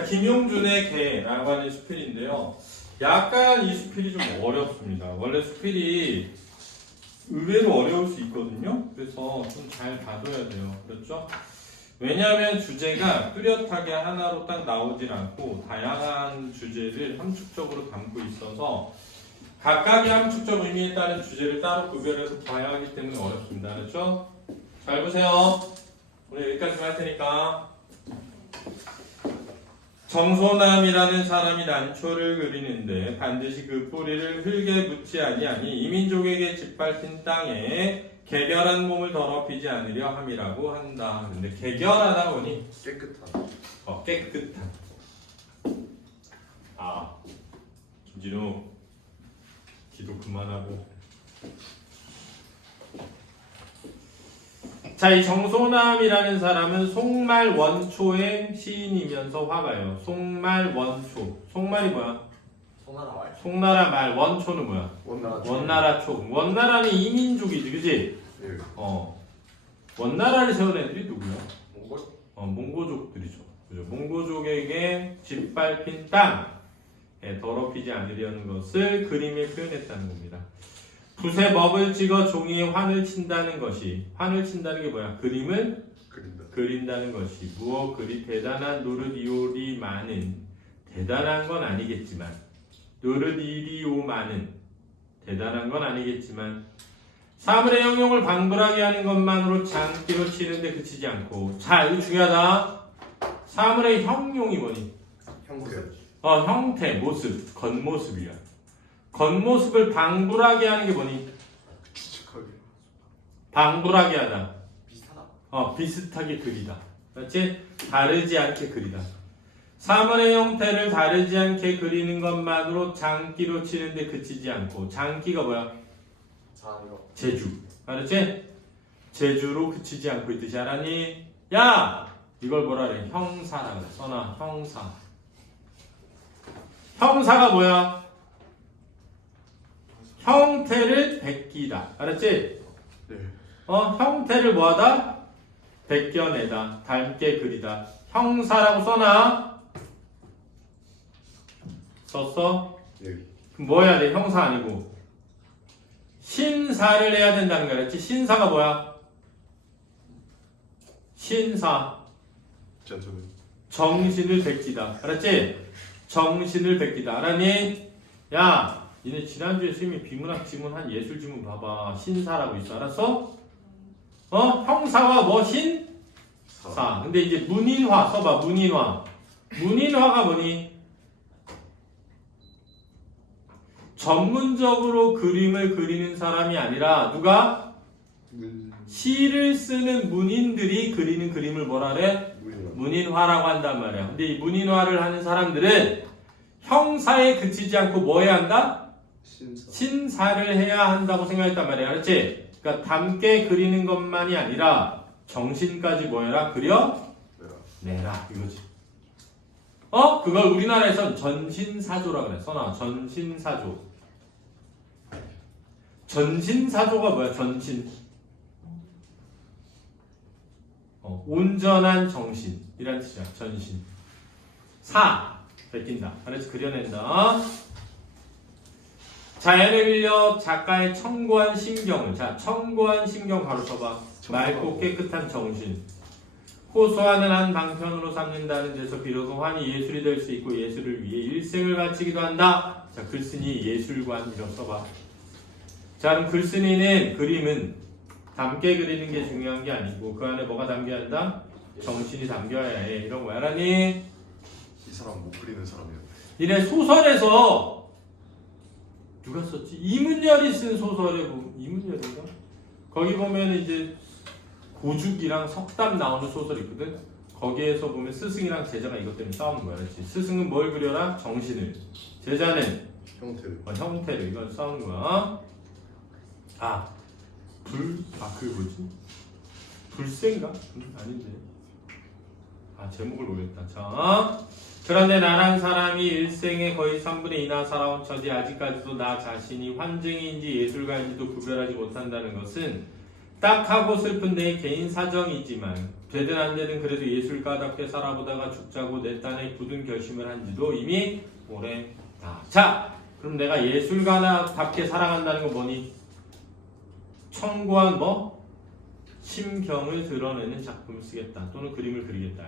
자, 김용준의 개라고 하는 수필인데요. 약간 이 수필이 좀 어렵습니다. 원래 수필이 의외로 어려울 수 있거든요. 그래서 좀 잘 봐둬야 돼요. 그렇죠? 왜냐하면 주제가 뚜렷하게 하나로 딱 나오질 않고 다양한 주제를 함축적으로 담고 있어서 각각의 함축적 의미에 따른 주제를 따로 구별해서 봐야 하기 때문에 어렵습니다. 그렇죠? 잘 보세요. 오늘 여기까지만 할 테니까. 정소남이라는 사람이 난초를 그리는데 반드시 그 뿌리를 흙에 묻지 아니하니 이민족에게 짓밟힌 땅에 개결한 몸을 더럽히지 않으려 함이라고 한다. 근데 개결하다 보니 깨끗한 어, 깨끗한. 아, 김진우, 기도 그만하고. 자, 이 정소남이라는 사람은 송말 원초의 시인이면서 화가예요. 송말 원초. 송말이 뭐야? 송하나 말 송나라 말, 원초는 뭐야? 원나라 원나라 초. 원나라는 이민족이지, 그지? 예 어. 원나라를 세운 애들이 누구야? 몽골 어, 몽고족들이죠. 그죠? 몽고족에게 짓밟힌 땅에 더럽히지 않으려는 것을 그림에 표현했다는 겁니다. 붓에 먹을 찍어 종이에 환을 친다는 것이 환을 친다는 게 뭐야? 그림을 그린다. 그린다는 것이. 무엇 그리 대단한 노릇 이오리만은 대단한 건 아니겠지만 노릇 이리오만은 대단한 건 아니겠지만 사물의 형용을 방불하게 하는 것만으로 장기로 치는데 그치지 않고 자 이거 중요하다. 사물의 형용이 뭐니? 형태. 어 형태 모습 겉모습이야 겉모습을 방불하게 하는 게 뭐니? 추측하게 방불하게 하다 비슷하다 어, 비슷하게 그리다. 그렇지? 다르지 않게 그리다. 사물의 형태를 다르지 않게 그리는 것만으로 장기로 치는데 그치지 않고 장기가 뭐야? 자 이거 제주. 알았지? 제주로 그치지 않고 있듯이 알았니? 야! 이걸 뭐라 그래? 형사라 그래. 써놔. 형사. 형사가 뭐야? 형태를 베끼다. 알았지? 네 어, 형태를 뭐하다? 베껴내다, 닮게 그리다. 형사라고 써놔. 썼어? 네 그럼 뭐 해야 돼? 형사 아니고. 신사를 해야 된다는 거야. 그렇지? 신사가 뭐야? 신사. 전투는 정신을 베끼다. 알았지? 정신을 베끼다. 알았니? 야, 니네 지난주에 스님이 비문학 지문 한 예술 지문 봐봐. 신사라고 있어. 알았어? 어? 형사와 뭐 신? 사. 근데 이제 문인화 써봐. 문인화. 문인화가 뭐니? 전문적으로 그림을 그리는 사람이 아니라 누가 문 시를 쓰는 문인들이 그리는 그림을 뭐라 그래? 문인화라고 한단 말이야. 근데 이 문인화를 하는 사람들은 형사에 그치지 않고 뭐 해야 한다? 신사 신사를 해야 한다고 생각했단 말이야. 그렇지? 그러니까 닮게 그리는 것만이 아니라 정신까지 뭐 해라? 그려? 내라 내라. 이거지. 어? 그걸 우리나라에선 전신사조라 그래. 써놔. 전신사조. 전신사조가 뭐야? 전신. 어, 온전한 정신 이란 뜻이야. 전신. 사. 베낀다. 알았지? 그려낸다. 자연에 빌려 작가의 청고한 심경을. 자, 청고한 심경 바로 써봐. 맑고 깨끗한 정신. 호소하는 한 방편으로 삼는다는 데서 비로소 환이 예술이 될 수 있고 예술을 위해 일생을 바치기도 한다. 자, 글쓴이 예술관이라고 써봐. 자, 그럼 글쓴이는 그림은 담게 그리는 게 중요한 게 아니고 그 안에 뭐가 담겨야 한다? 정신이 담겨야 해. 이런 거 알아니? 이 사람 못 그리는 사람이었네 니네 소설에서 누가 썼지? 이문열이 쓴 소설에 보면 이문열인가? 거기 보면 이제 고죽이랑 석담 나오는 소설이 있거든. 거기에서 보면 스승이랑 제자가 이것 때문에 싸우는 거야, 그렇지? 스승은 뭘 그려라? 정신을. 제자는 형태를 어, 형태를 이건 싸우는 거야. 아, 불, 아, 그게 뭐지? 불새인가? 음, 아닌데. 아, 제목을 모르겠다. 자, 그런데 나란 사람이 일생의 거의 3분의 2나 살아온 처지 아직까지도 나 자신이 환증인지 예술가인지도 구별하지 못한다는 것은 딱하고 슬픈 내 개인 사정이지만 되든 안 되든 그래도 예술가답게 살아보다가 죽자고 내 딴에 굳은 결심을 한 지도 이미 오래다. 자, 그럼 내가 예술가답게 살아간다는 건 뭐니? 청구한 뭐? 심경을 드러내는 작품을 쓰겠다. 또는 그림을 그리겠다.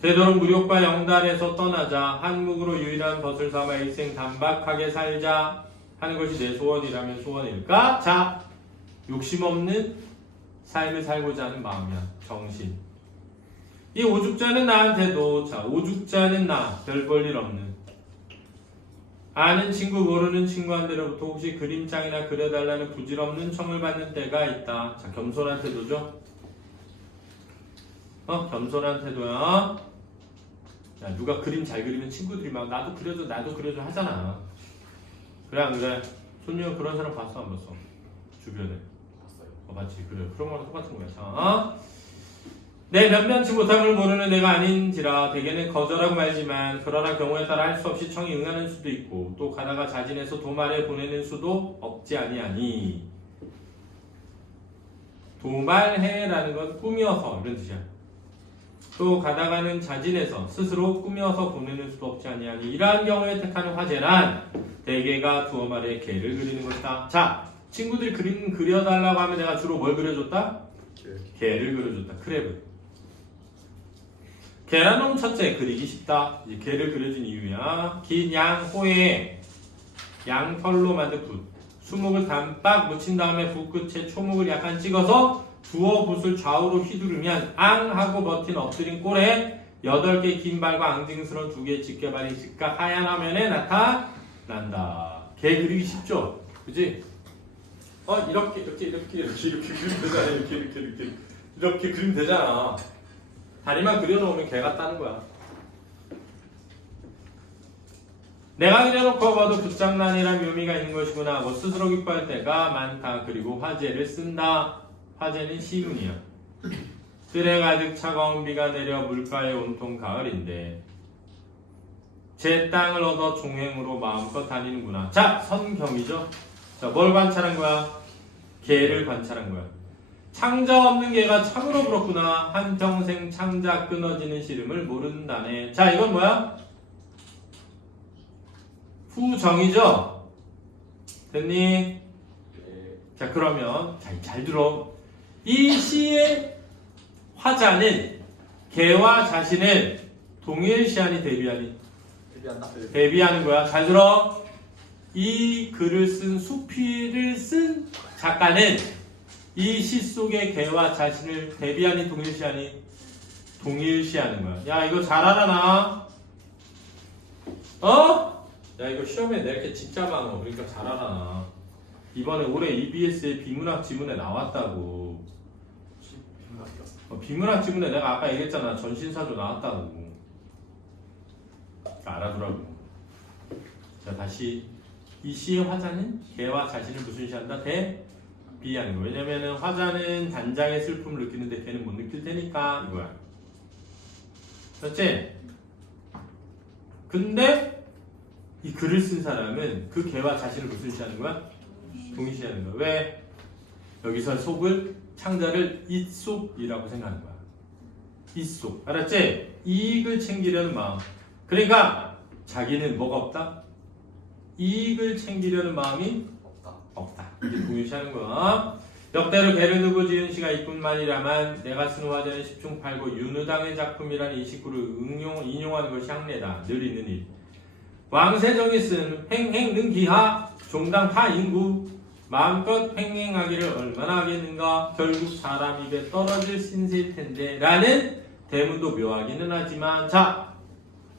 되도록 무력과 영달에서 떠나자 한국으로 유일한 것을 삼아 일생 단박하게 살자 하는 것이 내 소원이라면 소원일까? 자, 욕심 없는 삶을 살고자 하는 마음이야. 정신. 이 오죽자는 나한테도 자, 오죽자는 나, 별 볼 일 없는 아는 친구 모르는 친구한테로부터 혹시 그림장이나 그려달라는 부질없는 청을 받는 때가 있다. 자, 겸손한 태도죠. 어, 겸손한 태도야. 야, 누가 그림 잘 그리면 친구들이 막 나도 그려줘, 나도 그려줘 하잖아. 그래 안 그래? 손님 그런 사람 봤어 안 봤어? 주변에. 봤어요. 어, 맞지 그래 그런 거랑 똑같은 거야 자 어? 내 면면치 못함을 모르는 내가 아닌지라 대개는 거절하고 말지만 그러나 경우에 따라 할 수 없이 청이 응하는 수도 있고 또 가다가 자진해서 도말에 보내는 수도 없지 아니하니 도말해라는 건 꾸며서 이런 뜻이야 또 가다가는 자진해서 스스로 꾸며서 보내는 수도 없지 아니하니 이러한 경우에 택하는 화제란 대개가 두어 말의 개를 그리는 것이다 자 친구들이 그림 그려달라고 하면 내가 주로 뭘 그려줬다? 예. 개를 그려줬다. 크랩을. 계란놈 첫째 그리기 쉽다. 이 개를 그려준 이유야. 긴 양 호에 양 털로 만든 붓. 수목을 단박 묻힌 다음에 붓 끝에 초목을 약간 찍어서 두어 붓을 좌우로 휘두르면 앙 하고 버틴 엎드린 꼴에 여덟 개긴 발과 앙증스러운 두 개의 집게발이 즉각 하얀 화면에 나타난다. 개 그리기 쉽죠? 그지? 어 이렇게 이렇게 이렇게 이렇게 이렇게 그리면 되잖아. 이렇게 이렇게 이렇게. 이렇게 그리면 되잖아. 다리만 그려놓으면 개 같다는 거야. 내가 그려놓고 봐도 붙장난이란 묘미가 있는 것이구나. 하고 스스로 기뻐할 때가 많다. 그리고 화제를 쓴다 화제는 시문이야 뜰에 가득 차가운 비가 내려 물가에 온통 가을인데 제 땅을 얻어 종행으로 마음껏 다니는구나 자 선경이죠 자, 뭘 관찰한 거야? 개를 관찰한 거야. 창자 없는 개가 참으로 부럽구나. 한평생 창자 끊어지는 시름을 모른다네. 자, 이건 뭐야? 후정이죠? 됐니? 예. 자, 그러면, 자, 잘 들어. 이 시의 화자는 개와 자신을 동일시하니 대비하니? 데뷔한다. 대비하는 거야. 잘 들어. 이 글을 쓴 수필을 쓴 작가는 이 시 속의 개와 자신을 대비하니 동일시하니 동일시하는 거야. 야 이거 잘 알아나? 어? 야 이거 시험에 낼 게 진짜 많어. 그러니까 잘 알아나. 이번에 올해 EBS의 비문학 지문에 나왔다고. 어, 비문학 지문에 내가 아까 얘기했잖아. 전신사조 나왔다고. 알아두라고. 자 다시 이 시의 화자는 개와 자신을 무슨 시한다? 대 비하는 거. 왜냐면은 화자는 단장의 슬픔을 느끼는데 개는 못 느낄 테니까 이거야. 그렇지? 근데 이 글을 쓴 사람은 그 개와 자신을 무슨 시하는 거야? 동일시하는 거야. 왜? 여기서 속을 창자를 이속이라고 생각하는 거야. 이속. 알았지? 이익을 챙기려는 마음. 그러니까 자기는 뭐가 없다? 이익을 챙기려는 마음이 없다. 없다. 이게 동일시하는 거야. 역대로 두고 지은 시가 있뿐만이라만 내가 쓰는 화제는 10중 8구 윤우당의 작품이라는 이 식구를 응용, 인용하는 것이 향례다. 늘 있는 일. 왕세정이 쓴 횡행능 기하 종당 타 인구 마음껏 횡행하기를 얼마나 하겠는가 결국 사람 입에 떨어질 신세일 텐데 라는 대문도 묘하기는 하지만 자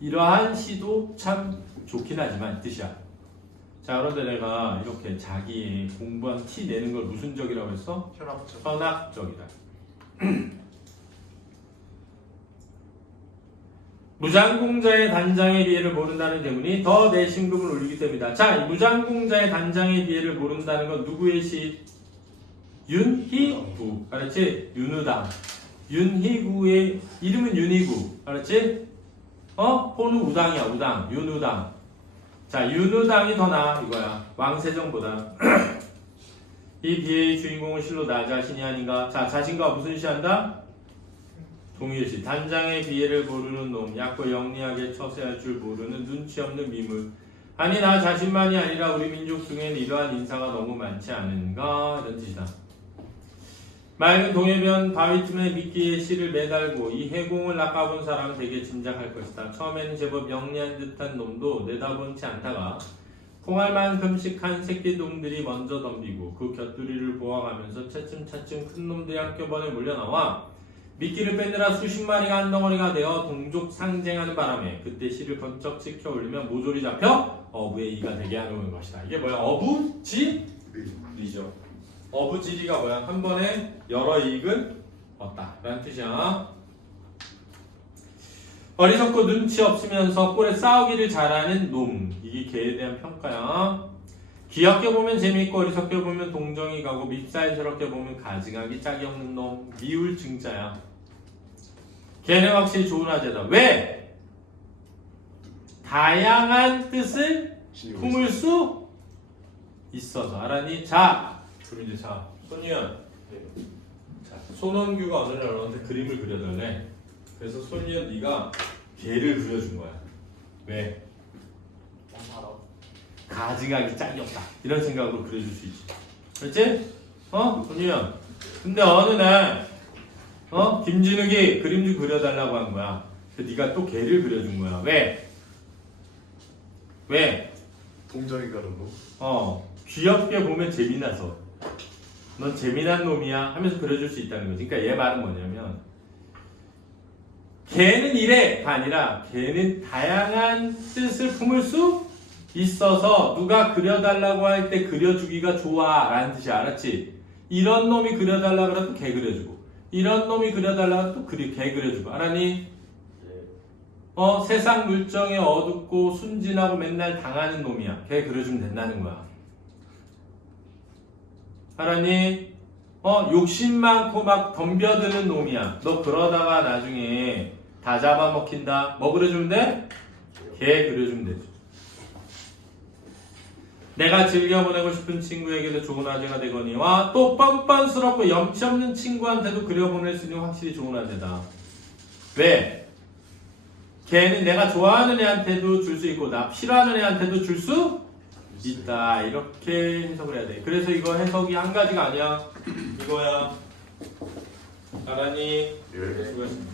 이러한 시도 참 좋긴 하지만 이 뜻이야 자 그런데 내가 이렇게 자기의 공부한 티 내는 걸 무슨 적이라고 했어? 혈압죠. 현학적이다. 무장공자의 단장의 비애를 모른다는 대문이 더내 심금을 울리기 때문이다. 자, 이 무장공자의 단장의 비애를 모른다는 건 누구의 시? 윤희구. 알았지? 윤우당. 윤희구의 이름은 윤희구. 알았지? 어? 호는 우당이야, 우당. 윤우당. 자, 윤우당이 더 나아, 이거야. 왕세정보다. 이 비의 주인공은 실로 나 자신이 아닌가? 자, 자신과 무슨 시한다? 동일시. 단장의 비애를 모르는 놈, 얕고 영리하게 처세할 줄 모르는 눈치 없는 미물. 아니 나 자신만이 아니라 우리 민족 중엔 이러한 인사가 너무 많지 않은가? 이런 뜻이다. 맑은 동해변 바위 틈에 미끼에 실을 매달고 이 해공을 낚아본 사람은 되게 짐작할 것이다. 처음에는 제법 영리한 듯한 놈도 내다본치 않다가 콩알만큼씩 한 새끼 놈들이 먼저 덤비고 그 곁두리를 보아가면서 차츰차츰 큰 놈들이 한꺼번에 몰려나와 미끼를 빼느라 수십 마리가 한 덩어리가 되어 동족 상쟁하는 바람에 그때 실을 번쩍 치켜 올리면 모조리 잡혀 어부의 이가 되게 하는 것이다. 이게 뭐야? 어부지리죠. 어부지리가 뭐야? 한 번에 여러 이익을 얻다. 라는 뜻이야. 어리석고 눈치 없으면서 꼴에 싸우기를 잘하는 놈. 이게 개에 대한 평가야. 귀엽게 보면 재미있고 어리석게 보면 동정이 가고 밉살스럽게 보면 가증하기 짝이 없는 놈. 미울 증자야. 걔는 확실히 좋은 아재다. 왜? 다양한 뜻을 품을 수 있어서 알았니? 자, 그럼 이제 자, 손희연. 자, 손원규가 어느 날 너한테 그림을 그려달래. 그래서 손희연 네가 개를 그려준 거야. 왜? 가증하기 짝이 없다. 이런 생각으로 그려줄 수 있지. 그렇지? 어? 손희연. 근데 어느 날, 어? 김진욱이 그림 좀 그려달라고 한 거야. 그래서 네가 또 개를 그려준 거야. 왜? 왜? 동정이 가르고 어, 귀엽게 보면 재미나서. 넌 재미난 놈이야 하면서 그려줄 수 있다는 거지. 그러니까 얘 말은 뭐냐면, 걔는 이래가 아니라 걔는 다양한 뜻을 품을 수 있어서 누가 그려달라고 할 때 그려주기가 좋아 라는 뜻이 알았지? 이런 놈이 그려달라 그러면 걔 그려주고, 이런 놈이 그려달라 또 그리 걔 그려주고, 알았니? 예. 어, 세상 물정에 어둡고 순진하고 맨날 당하는 놈이야. 걔 그려주면 된다는 거야. 알았니? 어, 욕심 많고 막 덤벼드는 놈이야. 너 그러다가 나중에 다 잡아먹힌다. 뭐 그려주면 돼? 걔 그려주면 되지. 내가 즐겨 보내고 싶은 친구에게도 좋은 아재가 되거니와 또 뻔뻔스럽고 염치 없는 친구한테도 그려 보낼 수 있는 확실히 좋은 아재다. 왜? 걔는 내가 좋아하는 애한테도 줄 수 있고 나 싫어하는 애한테도 줄 수 있다 이렇게 해석을 해야 돼 그래서 이거 해석이 한 가지가 아니야 이거야 알았니? 예. 수고했습니다